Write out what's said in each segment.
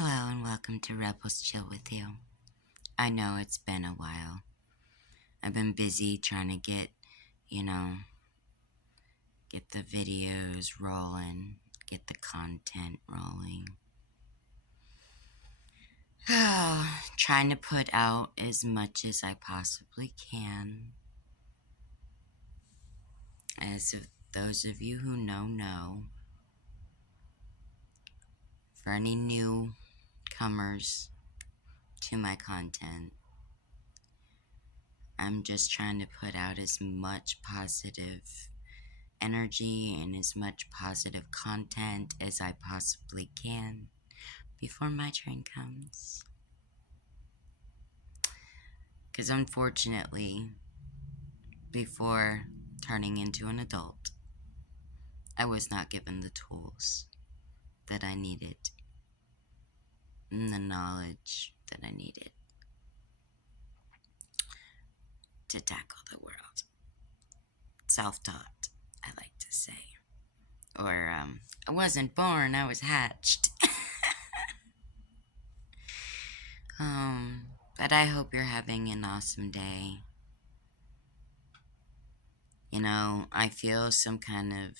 Hello and welcome to RebelsChill with you. I know it's been a while. I've been busy trying to you know, get the videos rolling, get the content rolling. Trying to put out as much as I possibly can. As if those of you who know. For any newcomers to my content, I'm just trying to put out as much positive energy and as much positive content as I possibly can before my train comes. Because unfortunately, before turning into an adult, I was not given the tools that I needed and the knowledge that I needed to tackle the world. Self-taught, I like to say. Or, I wasn't born, I was hatched. But I hope you're having an awesome day. I feel some kind of,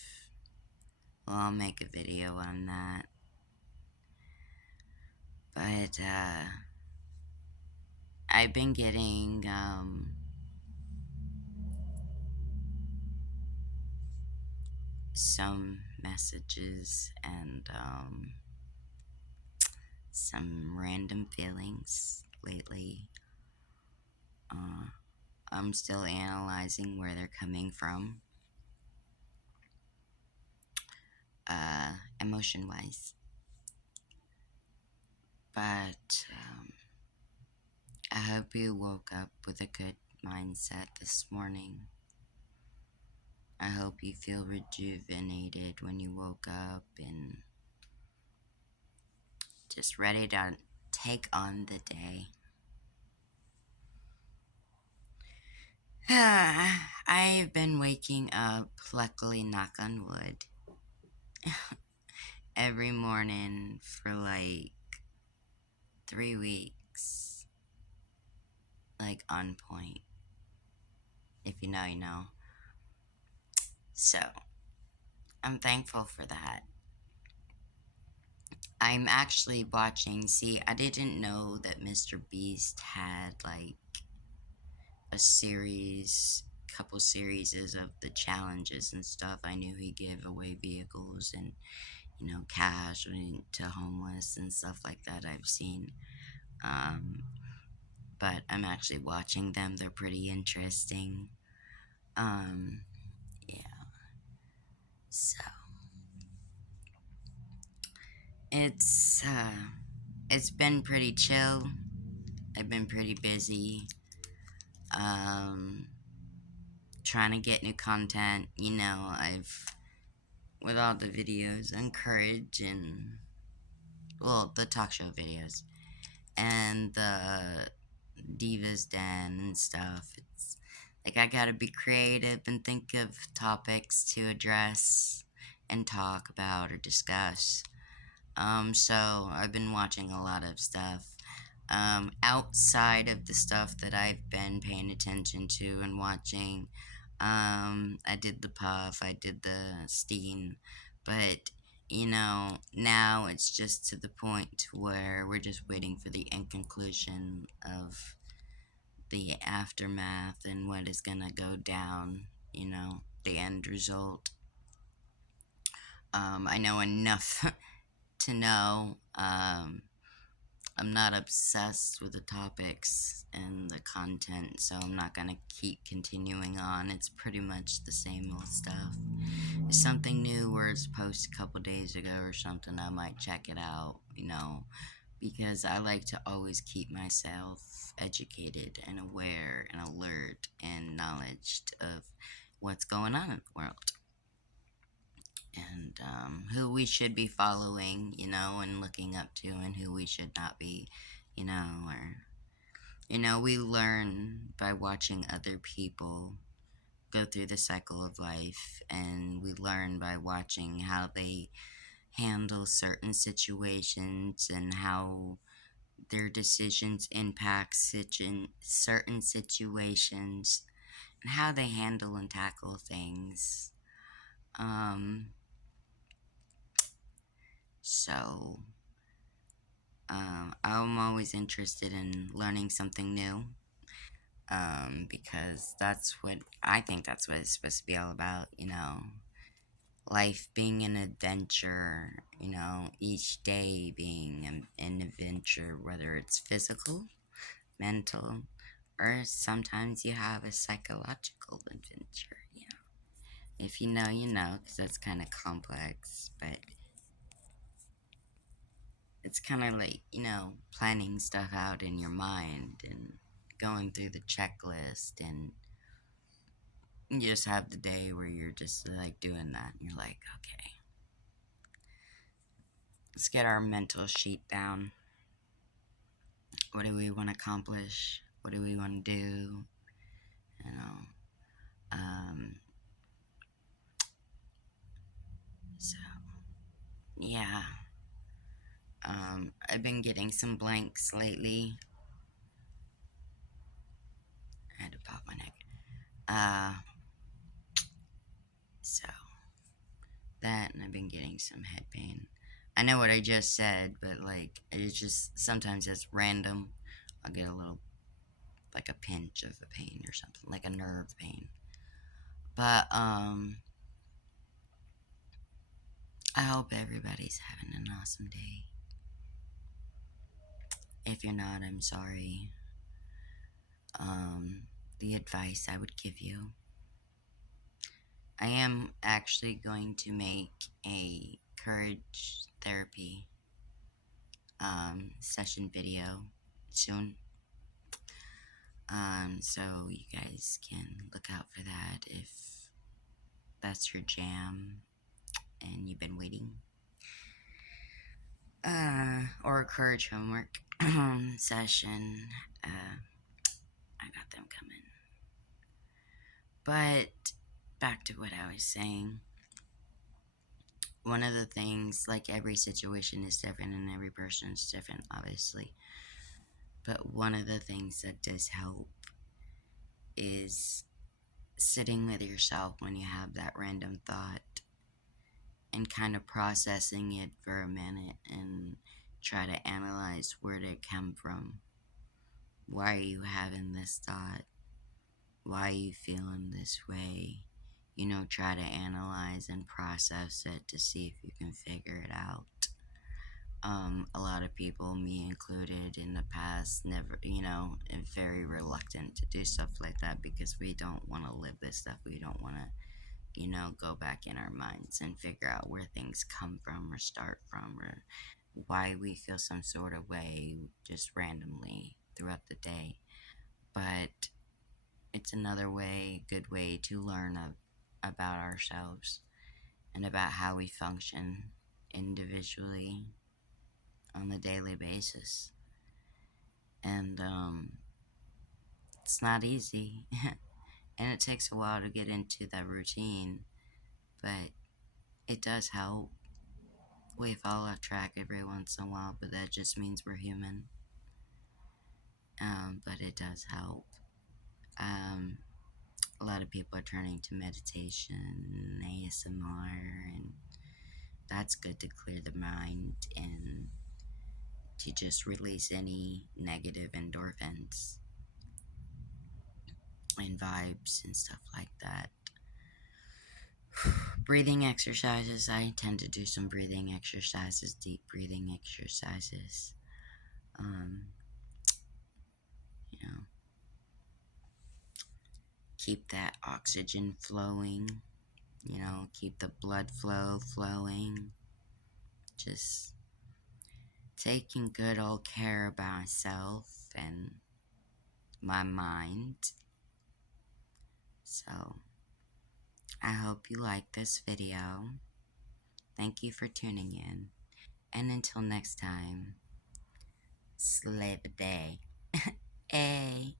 I'll make a video on that. But, I've been getting, some messages and, some random feelings lately. I'm still analyzing where they're coming from, emotion-wise. But, I hope you woke up with a good mindset this morning. I hope you feel rejuvenated when you woke up and just ready to take on the day. I've been waking up, luckily, knock on wood, every morning for like 3 weeks. Like on point. If you know, you know. So, I'm thankful for that. I'm actually watching, I didn't know that Mr. Beast had like a couple series of the challenges and stuff. I knew he gave away vehicles and, cash to homeless and stuff like that I've seen. But I'm actually watching them. They're pretty interesting. Yeah. So, it's been pretty chill. I've been pretty busy. Trying to get new content. With all the videos on Courage and, the talk show videos and the Divas Den and stuff. It's like I gotta be creative and think of topics to address and talk about or discuss. So I've been watching a lot of stuff. Outside of the stuff that I've been paying attention to and watching, I did the Puff, I did the Steen, but now it's just to the point where we're just waiting for the end conclusion of the aftermath and what is gonna go down, the end result. I know enough to know. I'm not obsessed with the topics and the content, so I'm not gonna keep continuing on. It's pretty much the same old stuff. If something new was posted a couple days ago or something, I might check it out, because I like to always keep myself educated and aware and alert and knowledge of what's going on in the world. And who we should be following, and looking up to, and who we should not be, we learn by watching other people go through the cycle of life, and we learn by watching how they handle certain situations and how their decisions impact certain situations and how they handle and tackle things. Um, so, I'm always interested in learning something new. Because I think that's what it's supposed to be all about, life being an adventure, each day being an adventure, whether it's physical, mental, or sometimes you have a psychological adventure, If you know, you know, because that's kind of complex, but it's kind of like, planning stuff out in your mind and going through the checklist, and you just have the day where you're just like doing that. And you're like, okay, let's get our mental sheet down. What do we want to accomplish? What do we want to do? You know, um, so yeah, I've been getting some blanks lately. I had to pop my neck. So that, and I've been getting some head pain. I know what I just said, but like, it's just sometimes it's random. I'll get a little, like a pinch of a pain or something, like a nerve pain. But I hope everybody's having an awesome day. If you're not, I'm sorry. The advice I would give you, I am actually going to make a courage therapy session video soon. So you guys can look out for that if that's your jam and you've been waiting. Or a courage homework session. I got them coming. But back to what I was saying. One of the things, like, every situation is different and every person is different, obviously. But one of the things that does help is sitting with yourself when you have that random thought and kind of processing it for a minute and try to analyze where did it come from. Why are you having this thought? Why are you feeling this way? Try to analyze and process it to see if you can figure it out. A lot of people, me included, in the past, never, very reluctant to do stuff like that because we don't want to live this stuff. We don't want to, go back in our minds and figure out where things come from or start from or why we feel some sort of way just randomly throughout the day. But it's another good way to learn about ourselves and about how we function individually on a daily basis. And it's not easy. And it takes a while to get into that routine, but it does help. We fall off track every once in a while, but that just means we're human. But it does help. A lot of people are turning to meditation, ASMR, and that's good to clear the mind and to just release any negative endorphins and vibes and stuff like that. Breathing exercises. I tend to do some breathing exercises, deep breathing exercises. You know, keep that oxygen flowing. Keep the blood flow flowing. Just taking good old care about myself and my mind. So, I hope you like this video. Thank you for tuning in. And until next time, slay the day. Hey.